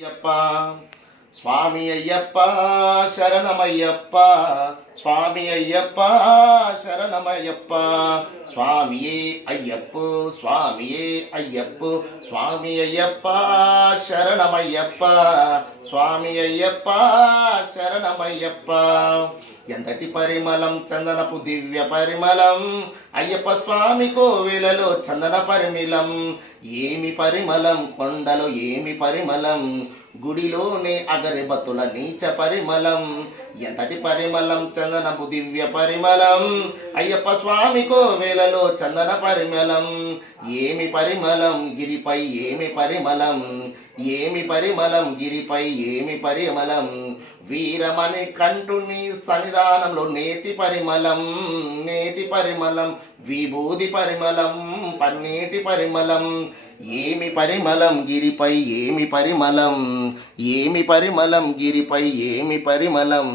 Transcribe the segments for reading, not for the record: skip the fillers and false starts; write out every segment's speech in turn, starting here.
అయ్యప్ప స్వామి అయ్యప్ప శరణమయ్యప్ప స్వామి అయ్యప్ప శరణమయ్యప్ప స్వామియే అయ్యప్ప స్వామియే అయ్యప్ప స్వామి అయ్యప్ప శరణమయ్యప్ప స్వామి అయ్యప్ప శరణమయ్యప్ప ఎంతటి పరిమళం చందనపు దివ్య పరిమళం అయ్యప్ప స్వామి కోవెలలో చందన పరిమళం ఏమి పరిమళం కొండలో ఏమి పరిమళం గుడిలోనే అగరబత్తుల నీచ పరిమళం ఎంతటి పరిమళం చందనపు దివ్య పరిమళం అయ్యప్ప స్వామి కోవెలలో చందన పరిమళం ఏమి పరిమళం గిరిపై ఏమి పరిమళం ఏమి పరిమళం గిరిపై ఏమి పరిమళం వీరమణి కంఠుని సన్నిధానంలో నేతి పరిమళం విభూది పరిమళం పన్నీటి పరిమళం ఏమి పరిమళం గిరిపై ఏమి పరిమళం ఏమి పరిమళం గిరిపై ఏమి పరిమళం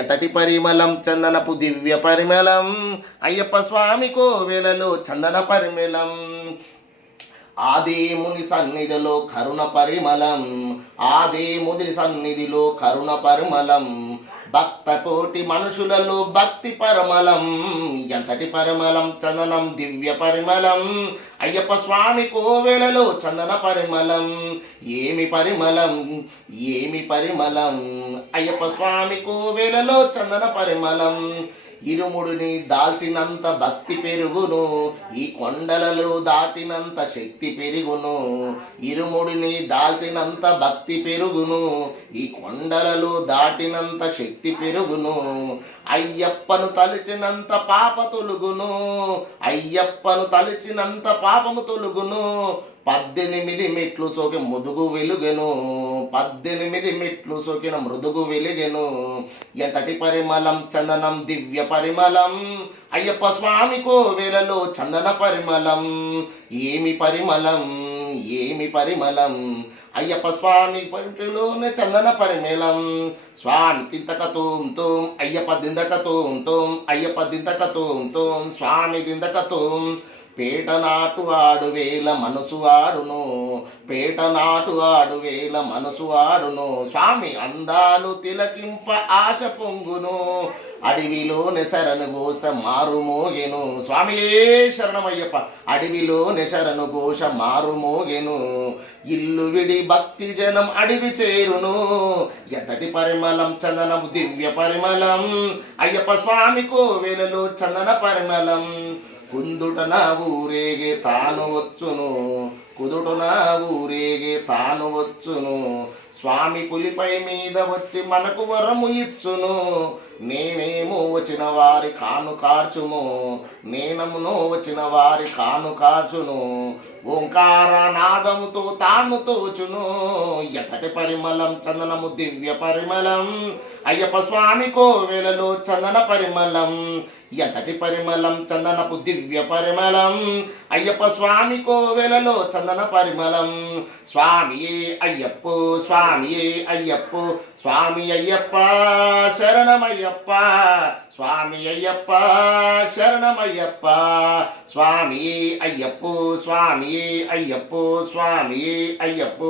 ఎతటి పరిమళం చందనపు దివ్య పరిమళం అయ్యప్ప స్వామి కోవెలలో చందన పరిమళం ఆదేముని సన్నిధిలో కరుణ పరిమళం ఆదేముని సన్నిధిలో కరుణ పరిమళం భక్త కోటి మనుషులలో భక్తి పరిమళం ఎంతటి పరిమళం చందనం దివ్య పరిమళం అయ్యప్ప స్వామి కోవెలలో చందన పరిమళం ఏమి పరిమళం ఏమి పరిమళం అయ్యప్ప స్వామి కోవెలలో చందన పరిమళం ఇరుముడిని దాల్చినంత భక్తి పెరుగును ఈ కొండలలో దాటినంత శక్తి పెరుగును ఇరుముడిని దాల్చినంత భక్తి పెరుగును ఈ కొండలలో దాటినంత శక్తి పెరుగును అయ్యప్పను తలిచినంత పాప తొలుగును అయ్యప్పను తలిచినంత పాపము తొలుగును 18 మెట్లు సోకి ముదుగు వెలుగెను 18 మెట్లు సోకిన మృదుగు వెలుగెను ఎంతటి పరిమళం చందనం దివ్య పరిమళం అయ్యప్ప స్వామి కోవెలలో చందన పరిమళం ఏమి పరిమళం ఏమి పరిమళం అయ్యప్ప స్వామి పంటలోనే చందన పరిమళం స్వామి తింతక తోం అయ్యప్ప దిందక తోం అయ్యప్ప దిందక తోం స్వామి దిందక తోం పేట నాటు ఆడు వేల మనసు ఆడును పేట నాటు ఆడు వేల మనసు ఆడును స్వామి అందాలు తిలకింప ఆశ పొంగును అడవిలోనే శరణు ఘోష మారుమోగెను స్వామియే శరణమయ్యప్ప అడవిలోనే శరణు ఘోష మారుమోగెను ఇల్లు విడి భక్తి జనం అడవి చేరును ఎంతటి పరిమళం చందనము దివ్య పరిమళం అయ్యప్ప స్వామి కోవెలలో చందన పరిమళం కుందుట నా ఊరేగే తాను వచ్చును కుదుట నా ఊరేగే తాను వచ్చును స్వామి పులిపై మీద వచ్చి మనకు వరము ఇచ్చును నేనేమో వచ్చిన వారి కాను కార్చుము నేనమునో వచ్చిన వారి కాను కార్చును ఓంకార నాదముతో తాను తోచును ఎంతటి పరిమళం చందనము దివ్య పరిమళం అయ్యప్ప స్వామి కోవెలలో చందన పరిమళం ఎంతటి పరిమళం చందనపు దివ్య పరిమళం అయ్యప్ప స్వామి కోవెలలో చందన పరిమళం స్వామియే అయ్యప్ప స్వామియే అయ్యప్ప స్వామి అయ్యప్ప శరణమయ్యప్ప స్వామి అయ్యప్ప శరణమయ్యప్ప స్వామియే అయ్యప్ప స్వామియే అయ్యప్ప స్వామియే అయ్యప్ప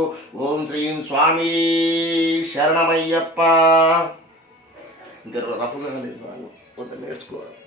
ఓం శ్రీం స్వామి శరణమయ్యప్ప ఇంకా రఫ్గా కొంత నేర్చుకోవాలి.